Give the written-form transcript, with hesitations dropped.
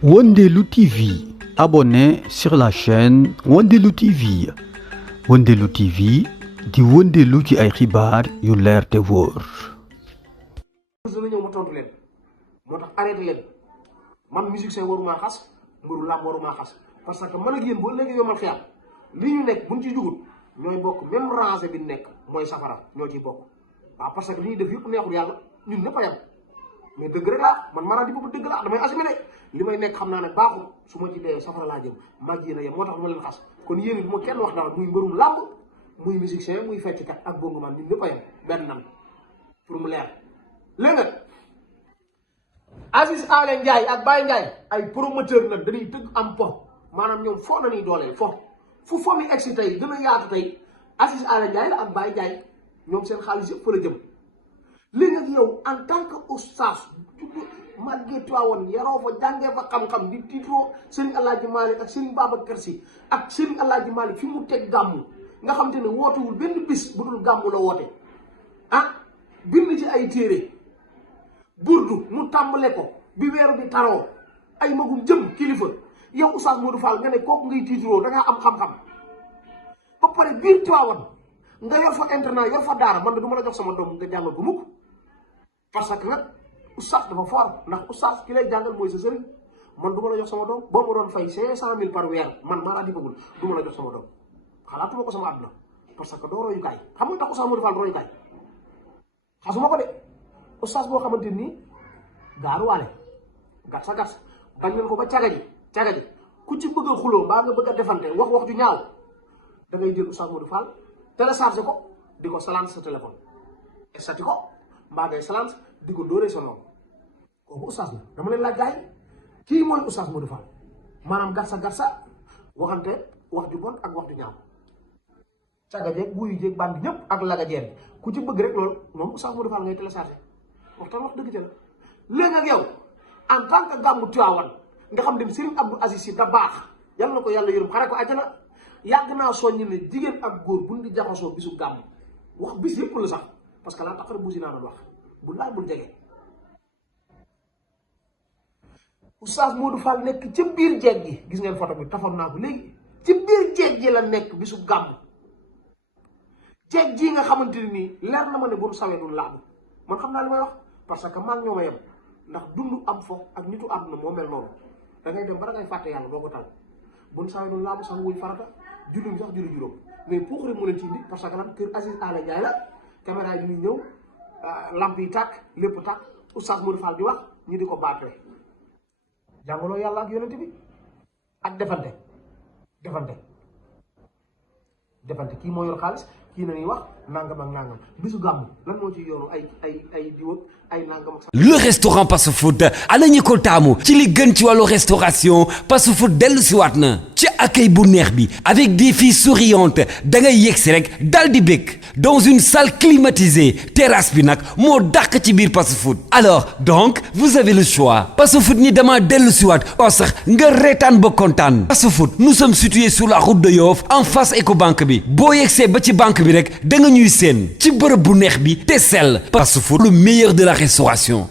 Wondelu TV. Abonnez sur la chaîne Wondelu TV. Wondelu TV di wondelu ci ay xibaar yu leer te wóor. dina ñëw ma tontu leen moo tax arrêté leen man musicien waruma xas mbëru làmb waruma xas parce que man ak yéen boo léegi yomal xiyam li ñu nekk buñ ci jugul ñooy bokk même rangée bi nekk mooy safara ñoo ciy bokk waaw parce que li ñuy def yëpp neexul yàlla ñun ñëpp a yem mais dëgg rek laa man maanaam di boobu dëgg laa damay assumé de li may nekk xam naa ne baaxul su ma ci dee safara laa jëm mag yéen a yem moo tax ma leen xas kon yéen bu ma kenn wax dara muy mbërum làmb muy musicien muy fecckat ak bongo man ñun ñëpp a yem benn nan pour mu leer léegi nag Aziz Aly Ndiaye ak Baye Ndiaye ay promoteur nag dañuy tëgg am po maanaam ñoom foo na ñuy dooleel fu fo mi egsi tey gën a yaatu tey Aziz Aly Ndiaye la ak Baye Ndiaye ñoom seen xaalis yëpp fa la jëm léegi nag yow en tant que oustaz màggee Tiwaawan yaroo fa jàngee fa xam-xam di tiitroo Serigne Alaaji Malick ak Serigne Babacar Sy ak Serigne Alaaji Malick fi mu teg gàmmu nga xam te ne wootewul benn bis bu dul gàmmu la woote ah bind ci ay téere burdu mu tàmbale ko bi weeru bi taroo ay magum jëm kilifa yow Oustaz Modou Fall nga ne kooku ngay tiitroo da ngaa am xam-xam ba pare biir Tiwaawan nga yor fa internat yor fa daara man de du ma la jox sama doom nga jàngal ko mukk parce que nag oustaz dafa fort ndax oustaz ki lay jàngal mooy sa sëriñ man du ma la jox sama doom boo ma doon fay 500,000 par weer man maa laa digagul du ma la jox sama doom xalaatuma ko sama àdduna parce que doo royukaay xam nga tax Oustaz Modou Fall du royukaay xasuma ko de oustaz boo xamante nii gaaruwaale gat sa bañ nañ ko ba caga ji ku ci bëgg a xuloo mbaa nga bëgg a defante wax ju ñaaw da ngay jël Oustaz Modou Fall téléchargé ko di ko salance sa téléphone estati ko mbaa ngay salance di ko dóoree sa noonu kooku oustaz la dama leen laaj gaay kii mooy Oustaz Modou Fall maanaam gatsa waxante wax ju bon ak wax ju ñaaw caga jeeg buyu jeeg bandi ñëpp ak laga jeen ku ci bëgg rek loolu moom Oustaz Modou Fall ngay téléchargé waxtaan wax dëgg ca la léegi ak yow en tant que gàmmu Tiwaawan nga xam ne Serigne Abdou Aziz Sy da baax yal na ko yàlla yërëm xare ko àjjana yàgg naa soññi ne jigéen ak góor buñ di jaxasoo bisu gàmm wax bis yëpp la sax parce que laa taxar buusi naa doon wax bu laal bul jege Oustaz Modou Fall nekk ci biir jeeg gi gis ngeen photo bi tafoon naa ko léegi ci biir jeeg gi la nekk bisu gàmm jeeg ji nga xamante ne nii leer na ma ne bu nu sawee du laabu man xam naa li may wax parce que maag ñoo ma yem ndax dund am fo ak nitu àdduna moo mel noonu da ngay dem ba da ngay fàtte yàlla doo ko tal bu nu sawee du laabu sax wuñ farata julli sax julli juróom mais pour rek mu leen ci indi parce que lan kër Aziz Aly Ndiaye la caméra yi ñuy ñëw lamp yi tàkk lépp tàkk Oustaz Modou Fall di wax ñu di ko baatee jàngaloo yàlla ak yonent bi ak defante kii moo yor xaalis kii na ñuy wax nangam ak nangam bisu gàmm lan moo ci yoonu ay diw ak ay nangam ak. Le restaurant Passe Food ana ñi ko taamu ci li gën ci wàllu restauration Passe Food dellu si waat na ci accueil bu neex bi avec des filles souriantes da ngay yegsi rek dal di bëgg dans une salle climatisée terrasse bi nag moo dàq ci biir Passe Food alors donc vous avez le choix Passe Food ni dama dellu si waat oo sax nga reetaan ba kontaan Passe Food nous sommes situés sur la route de Yoff en face Ecobank bi boo yegsee ba ci banque bi rek da nga ñuy seen ci bërëb bu neex bi te sell Passe Food le meilleur de la restauration